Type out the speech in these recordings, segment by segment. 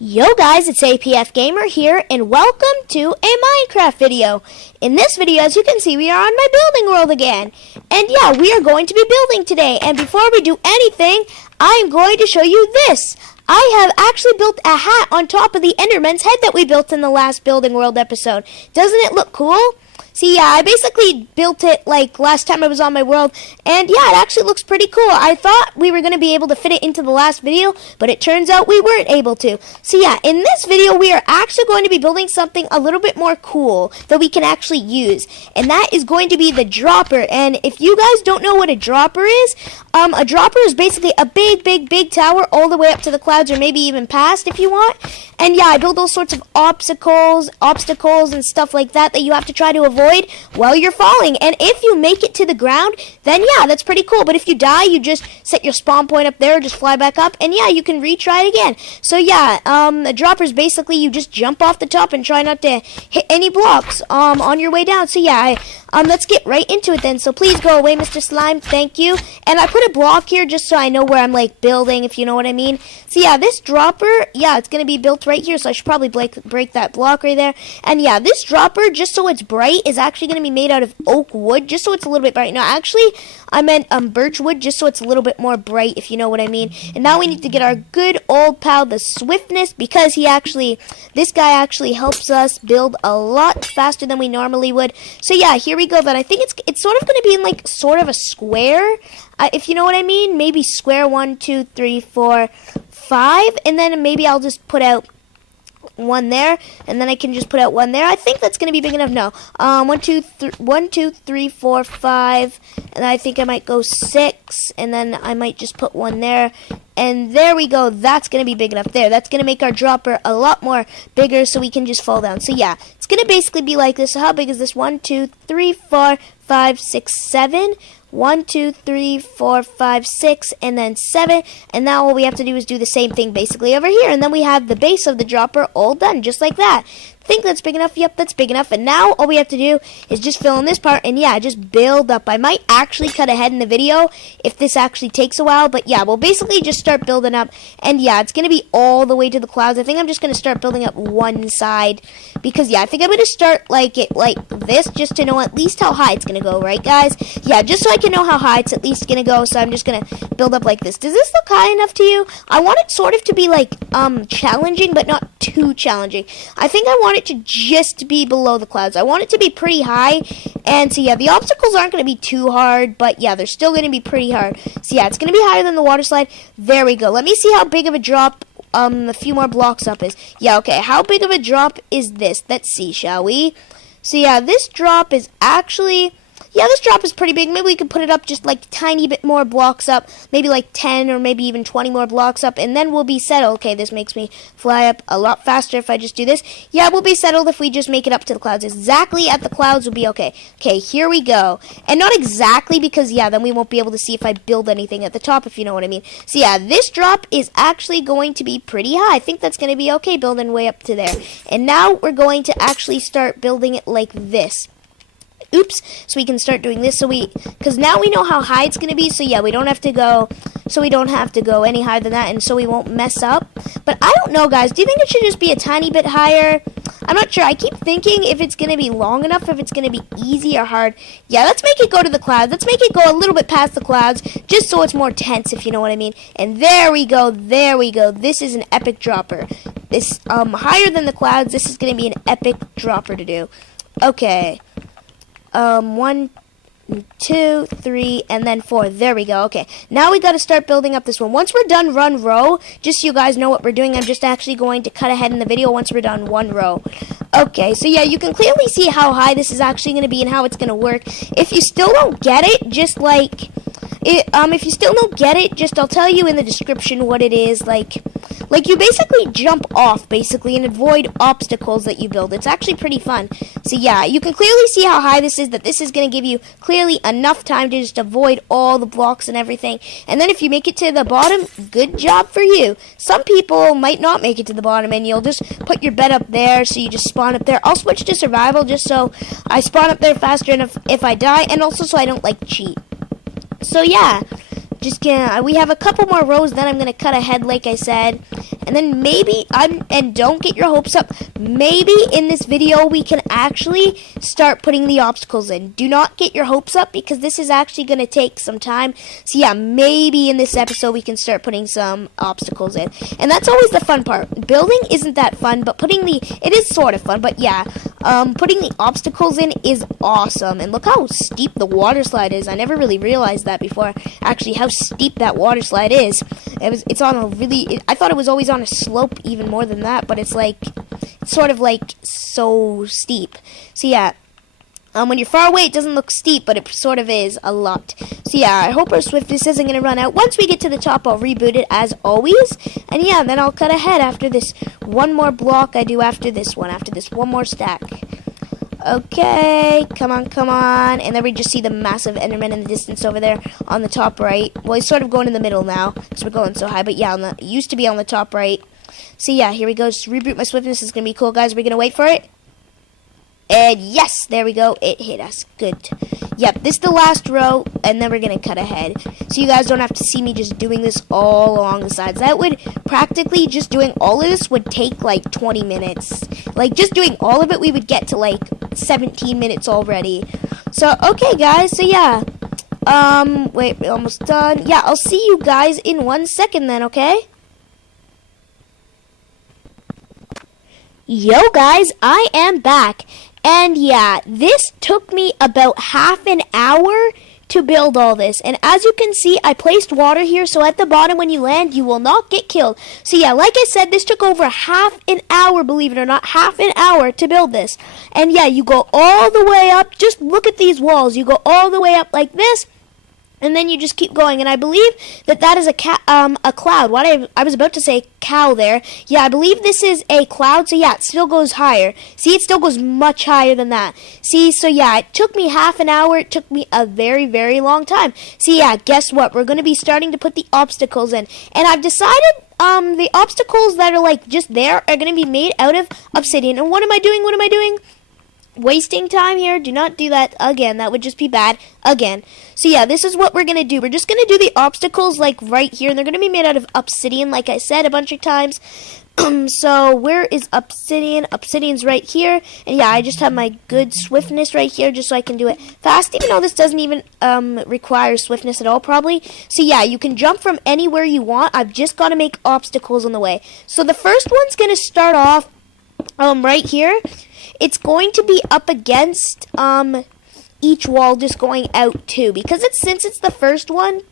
Yo guys, it's APF Gamer here, and welcome to a Minecraft video. In this video, as you can see, we are on my building world again. And yeah, we are going to be building today. And before we do anything, I'm going to show you this. I have actually built a hat on top of the Enderman's head that we built in the last building world episode. Doesn't it look cool? See, yeah, I basically built it like last time I was on my world, and yeah, it actually looks pretty cool. I thought we were going to be able to fit it into the last video, but it turns out we weren't able to. So yeah, in this video, we are actually going to be building something a little bit more cool that we can actually use, and that is going to be the dropper. And if you guys don't know what a dropper is basically a big tower all the way up to the clouds, or maybe even past if you want. And yeah, I build all sorts of obstacles and stuff like that that you have to try to avoid while you're falling. And if you make it to the ground, then yeah, that's pretty cool. But if you die, you just set your spawn point up there, just fly back up, and yeah, you can retry it again. So yeah, the droppers basically you just jump off the top and try not to hit any blocks on your way down. So yeah, let's get right into it then. So please go away, Mr. Slime. Thank you. And I put a block here just so I know where I'm like building, if you know what I mean. So yeah, this dropper, yeah, it's gonna be built right here. So I should probably break that block right there. And yeah, this dropper, just so it's bright, is actually gonna be made out of oak wood, just so it's a little bit bright. No, actually, I meant birch wood, just so it's a little bit more bright, if you know what I mean. And now we need to get our good old pal, the Swiftness, because this guy actually helps us build a lot faster than we normally would. So yeah, here we go. That I think it's sort of going to be in like sort of a square, if you know what I mean. Maybe square 1, 2, 3, 4, 5, and then maybe I'll just put out one there, and then I can just put out one there. I think that's going to be big enough. No, 1, 2, 3, 4, 5, and I think I might go 6, and then I might just put one there. And there we go. That's going to be big enough there. That's going to make our dropper a lot more bigger so we can just fall down. So yeah, it's going to basically be like this. So how big is this? 1, 2, 3, 4, 5, 6, 7. 1, 2, 3, 4, 5, 6, and then 7. And now all we have to do is do the same thing basically over here. And then we have the base of the dropper all done, just like that. Think that's big enough? Yep, that's big enough. And now all we have to do is just fill in this part, and yeah, just build up. I might actually cut ahead in the video if this actually takes a while, but yeah, we'll basically just start building up. And yeah, it's gonna be all the way to the clouds. I think I'm just gonna start building up one side, because yeah, I think I'm gonna start like this, just to know at least how high it's gonna go, right guys? Yeah, just so I can know how high it's at least gonna go. So I'm just gonna build up like this. Does this look high enough to you? I want it sort of to be like challenging, but not too challenging. I think I want it to just be below the clouds. I want it to be pretty high. And so yeah, the obstacles aren't going to be too hard, but yeah, they're still going to be pretty hard. So yeah, it's going to be higher than the water slide. There we go. Let me see how big of a drop a few more blocks up is. Yeah, okay, how big of a drop is this? Let's see, shall we? So yeah, this drop is actually... yeah, this drop is pretty big. Maybe we could put it up just like a tiny bit more blocks up. Maybe like 10 or maybe even 20 more blocks up. And then we'll be settled. Okay, this makes me fly up a lot faster if I just do this. Yeah, we'll be settled if we just make it up to the clouds. Exactly at the clouds will be okay. Okay, here we go. And not exactly, because yeah, then we won't be able to see if I build anything at the top, if you know what I mean. So yeah, this drop is actually going to be pretty high. I think that's going to be okay, building way up to there. And now we're going to actually start building it like this. Oops, so we can start doing this, because now we know how high it's going to be, so yeah, we don't have to go any higher than that, and so we won't mess up. But I don't know, guys, do you think it should just be a tiny bit higher? I'm not sure. I keep thinking if it's going to be long enough, if it's going to be easy or hard. Yeah, let's make it go to the clouds. Let's make it go a little bit past the clouds, just so it's more tense, if you know what I mean. And there we go, there we go. This is an epic dropper. This, higher than the clouds, this is going to be an epic dropper to do. Okay. 1, 2, 3, and then 4. There we go. Okay, now we got to start building up this one. Once we're done run row, just so you guys know what we're doing, I'm just actually going to cut ahead in the video once we're done one row. Okay, so yeah, you can clearly see how high this is actually going to be and how it's going to work. If you still don't get it, just like... if you still don't get it, just I'll tell you in the description what it is. Like you basically jump off, basically, and avoid obstacles that you build. It's actually pretty fun. So yeah, you can clearly see how high this is, that this is going to give you clearly enough time to just avoid all the blocks and everything. And then if you make it to the bottom, good job for you. Some people might not make it to the bottom, and you'll just put your bed up there, so you just spawn up there. I'll switch to survival just so I spawn up there faster, and if I die, and also so I don't like cheat. So yeah, just we have a couple more rows, then I'm gonna cut ahead like I said, And then maybe, and don't get your hopes up, maybe in this video we can actually start putting the obstacles in. Do not get your hopes up, because this is actually going to take some time. So yeah, maybe in this episode we can start putting some obstacles in. And that's always the fun part. Building isn't that fun, but it is sort of fun, but yeah. Putting the obstacles in is awesome. And look how steep the water slide is. I never really realized that before, actually, how steep that water slide is. It's on a really, I thought it was always on a slope even more than that, but it's sort of like so steep. So yeah, when you're far away it doesn't look steep, but it sort of is a lot. So yeah, I hope our swiftness isn't going to run out. Once we get to the top, I'll reboot it as always. And yeah, then I'll cut ahead after this one more block I do after this one more stack. Okay, come on. And then we just see the massive Enderman in the distance over there on the top right. Well, he's sort of going in the middle now, because we're going so high. But yeah, it used to be on the top right. So yeah, here we go. Just reboot my swiftness. It's going to be cool, guys. We're going to wait for it. And yes, there we go. It hit us. Good. Yep, this is the last row, and then we're going to cut ahead. So you guys don't have to see me just doing this all along the sides. That would practically, just doing all of this would take like 20 minutes. Like, just doing all of it, we would get to like 17 minutes already. So, okay, guys. So, yeah. Wait, we're almost done. Yeah, I'll see you guys in 1 second then, okay? Yo, guys, I am back. And yeah, this took me about half an hour to build all this. And as you can see, I placed water here, so at the bottom when you land, you will not get killed. So yeah, like I said, this took over half an hour, believe it or not, half an hour to build this. And yeah, you go all the way up. Just look at these walls. You go all the way up like this. And then you just keep going, and I believe that is a cloud. I was about to say cow there. Yeah, I believe this is a cloud, so yeah, it still goes higher. See, it still goes much higher than that. See, so yeah, it took me half an hour. It took me a very, very long time. See, yeah, guess what? We're going to be starting to put the obstacles in. And I've decided the obstacles that are, like, just there are going to be made out of obsidian. And what am I doing? Wasting time here. Do not do that again. That would just be bad again. So yeah, this is what we're going to do. We're just going to do the obstacles like right here. And they're going to be made out of obsidian, like I said a bunch of times. So where is obsidian? Obsidian's right here. And yeah, I just have my good swiftness right here just so I can do it fast. Even though this doesn't even require swiftness at all probably. So yeah, you can jump from anywhere you want. I've just got to make obstacles on the way. So the first one's going to start off right here. It's going to be up against each wall, just going out too, because since it's the first one,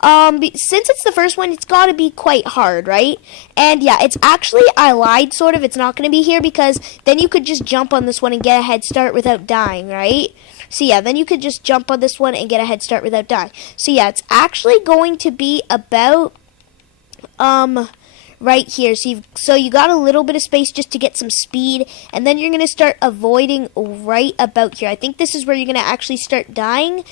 it's got to be quite hard, right? And yeah, it's actually, I lied sort of, it's not going to be here, because then you could just jump on this one and get a head start without dying, right? So yeah, then you could just jump on this one and get a head start without dying. So yeah, it's actually going to be about right here. So you got a little bit of space just to get some speed, and then you're going to start avoiding right about here. I think this is where you're going to actually start dying.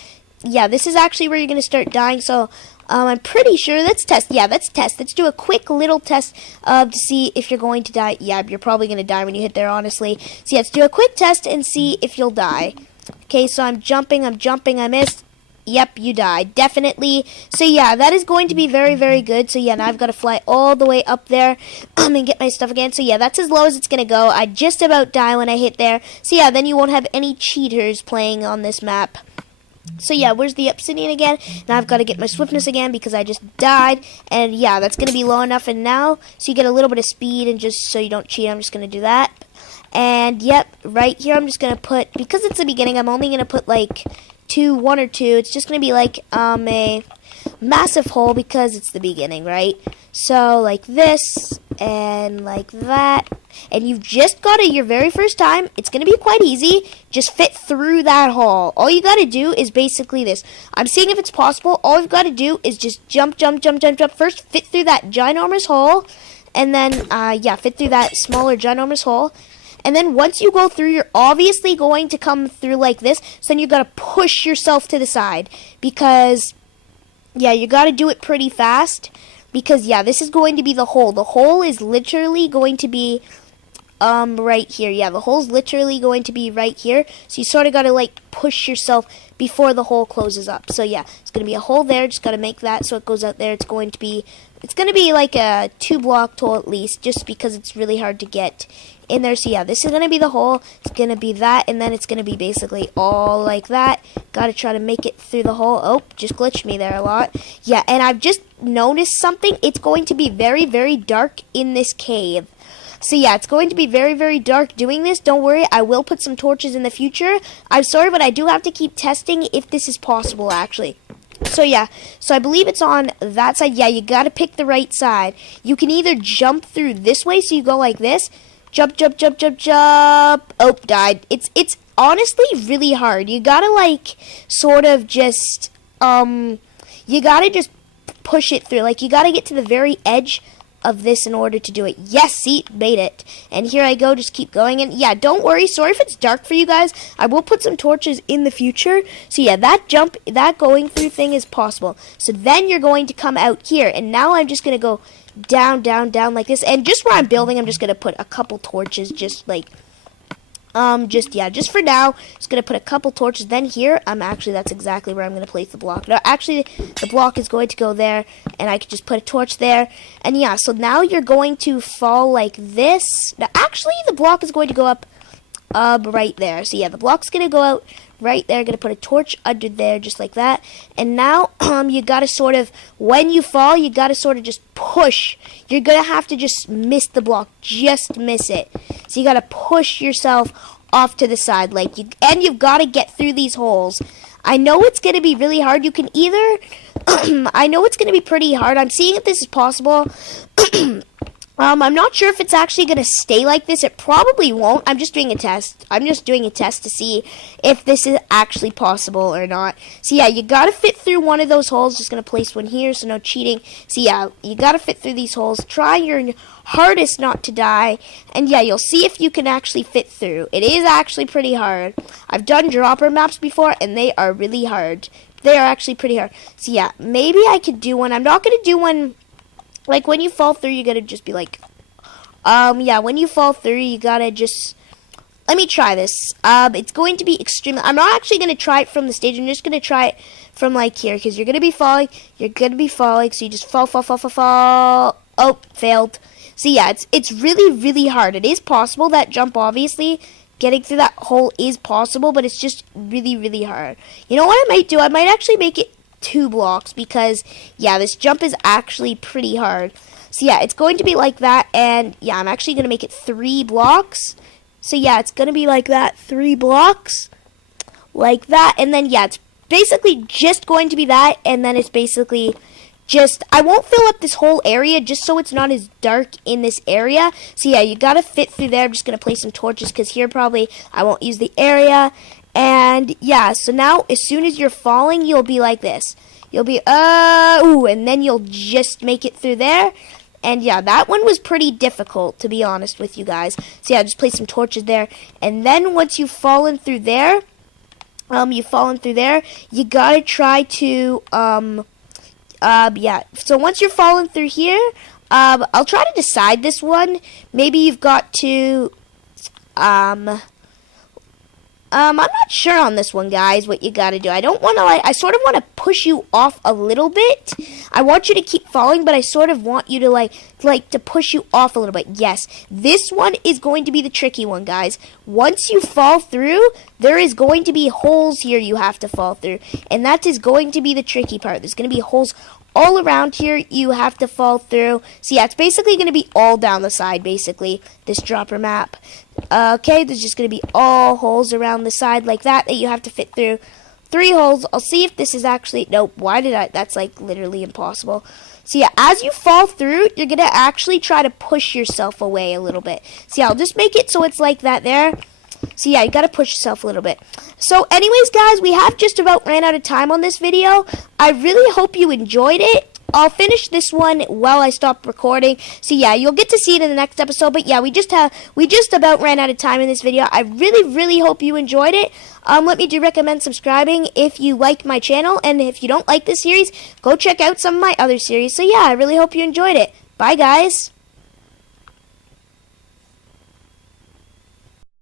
Yeah, this is actually where you're going to start dying. So I'm pretty sure. Let's test. Yeah, let's test. Let's do a quick little test to see if you're going to die. Yeah, you're probably going to die when you hit there, honestly. So yeah, let's do a quick test and see if you'll die. Okay, so I'm jumping, I missed. Yep, you died. Definitely. So yeah, that is going to be very, very good. So yeah, now I've got to fly all the way up there and get my stuff again. So yeah, that's as low as it's going to go. I just about die when I hit there. So yeah, then you won't have any cheaters playing on this map. So yeah, where's the obsidian again? Now I've got to get my swiftness again because I just died. And yeah, that's going to be low enough. And now, so you get a little bit of speed, and just so you don't cheat, I'm just going to do that. And yep, right here I'm just going to put, because it's the beginning, I'm only going to put like one or two. It's just going to be like a massive hole because it's the beginning, right? So like this and like that. And you've just got to, your very first time, it's going to be quite easy. Just fit through that hole. All you got to do is basically this. I'm seeing if it's possible. All you've got to do is just jump. First, fit through that ginormous hole. And then, yeah, fit through that smaller ginormous hole. And then once you go through, you're obviously going to come through like this. So then you've got to push yourself to the side. Because, yeah, you got to do it pretty fast. Because, yeah, this is going to be the hole. The hole is literally going to be right here. Yeah, the hole's literally going to be right here. So you sort of got to like push yourself before the hole closes up. So yeah, it's going to be a hole there. Just got to make that so it goes out there. It's going to be like a 2-block hole at least, just because it's really hard to get in there. So yeah, this is going to be the hole. It's going to be that, and then it's going to be basically all like that. Got to try to make it through the hole. Oh, just glitched me there a lot. Yeah, and I've just noticed something. It's going to be very, very dark in this cave. So yeah, it's going to be very, very dark doing this. Don't worry, I will put some torches in the future. I'm sorry, but I do have to keep testing if this is possible, actually. So yeah, so I believe it's on that side. Yeah, you gotta pick the right side. You can either jump through this way, so you go like this. Jump, jump, jump, jump, jump. Oh, died. It's honestly really hard. You gotta like sort of just you gotta just push it through. Like you gotta get to the very edge of this in order to do it. Yes, see, made it. And here I go, just keep going. And yeah, don't worry, sorry if it's dark for you guys. I will put some torches in the future. So yeah, that going through thing is possible. So then you're going to come out here, and now I'm just gonna go down, down, down like this. And just where I'm building, I'm just gonna put a couple torches, just like just for now, just gonna put a couple torches. Then here, that's exactly where I'm gonna place the block. No, actually, the block is going to go there, and I could just put a torch there. And yeah, so now you're going to fall like this. Now, actually, the block is going to go up, right there. So yeah, the block's gonna go out right there. Gonna put a torch under there, just like that. And now, you gotta sort of, when you fall, you gotta sort of just push. You're gonna have to just miss the block, just miss it. So you gotta push yourself off to the side, like and you've gotta get through these holes. I know it's gonna be really hard. You can either, I know it's gonna be pretty hard. I'm seeing if this is possible. I'm not sure if it's actually going to stay like this. It probably won't. I'm just doing a test. I'm just doing a test to see if this is actually possible or not. So yeah, you got to fit through one of those holes. Just going to place one here, so no cheating. So yeah, you got to fit through these holes. Try your hardest not to die. And yeah, you'll see if you can actually fit through. It is actually pretty hard. I've done dropper maps before, and they are really hard. They are actually pretty hard. So yeah, maybe I could do one. I'm not going to do one. Like, when you fall through, you gotta just be like, yeah, when you fall through, you gotta just, let me try this. It's going to be extremely, I'm not actually gonna try it from the stage, I'm just gonna try it from, like, here, because you're gonna be falling, so you just fall, fall, fall, fall, fall, oh, failed. So, yeah, it's really, really hard. It is possible, that jump, obviously, getting through that hole is possible, but it's just really, really hard. You know what I might do? I might actually make it 2 blocks, because yeah, this jump is actually pretty hard. So yeah, it's going to be like that, and yeah, I'm actually going to make it 3 blocks. So yeah, it's going to be like that, 3 blocks like that, and then yeah, it's basically just going to be that, and then it's basically just, I won't fill up this whole area just so it's not as dark in this area. So yeah, you got to fit through there. I'm just going to place some torches, because here probably I won't use the area. And yeah, so now as soon as you're falling, you'll be like this. You'll be, ooh, and then you'll just make it through there. And yeah, that one was pretty difficult, to be honest with you guys. So yeah, just place some torches there. And then once you've fallen through there, you gotta try to, yeah. So once you're falling through here, I'll try to decide this one. Maybe you've got to, I'm not sure on this one, guys, what you gotta do. I don't want to, I sort of want to push you off a little bit. I want you to keep falling, but I sort of want you to, like to push you off a little bit. Yes, this one is going to be the tricky one, guys. Once you fall through, there is going to be holes here you have to fall through, and that is going to be the tricky part. There's going to be holes all around here you have to fall through. So yeah, it's basically going to be all down the side, basically, this dropper map. Okay, there's just going to be all holes around the side like that you have to fit through. 3 holes. I'll see if this is actually, nope, that's like literally impossible. So yeah, as you fall through, you're going to actually try to push yourself away a little bit. So yeah, I'll just make it so it's like that there. So yeah, you gotta push yourself a little bit. So anyways, guys, we have just about ran out of time on this video. I really hope you enjoyed it. I'll finish this one while I stop recording. So yeah, you'll get to see it in the next episode. But yeah, we just about ran out of time in this video. I really hope you enjoyed it. Let me recommend subscribing if you like my channel, and if you don't like this series, go check out some of my other series. So yeah, I really hope you enjoyed it. Bye, guys.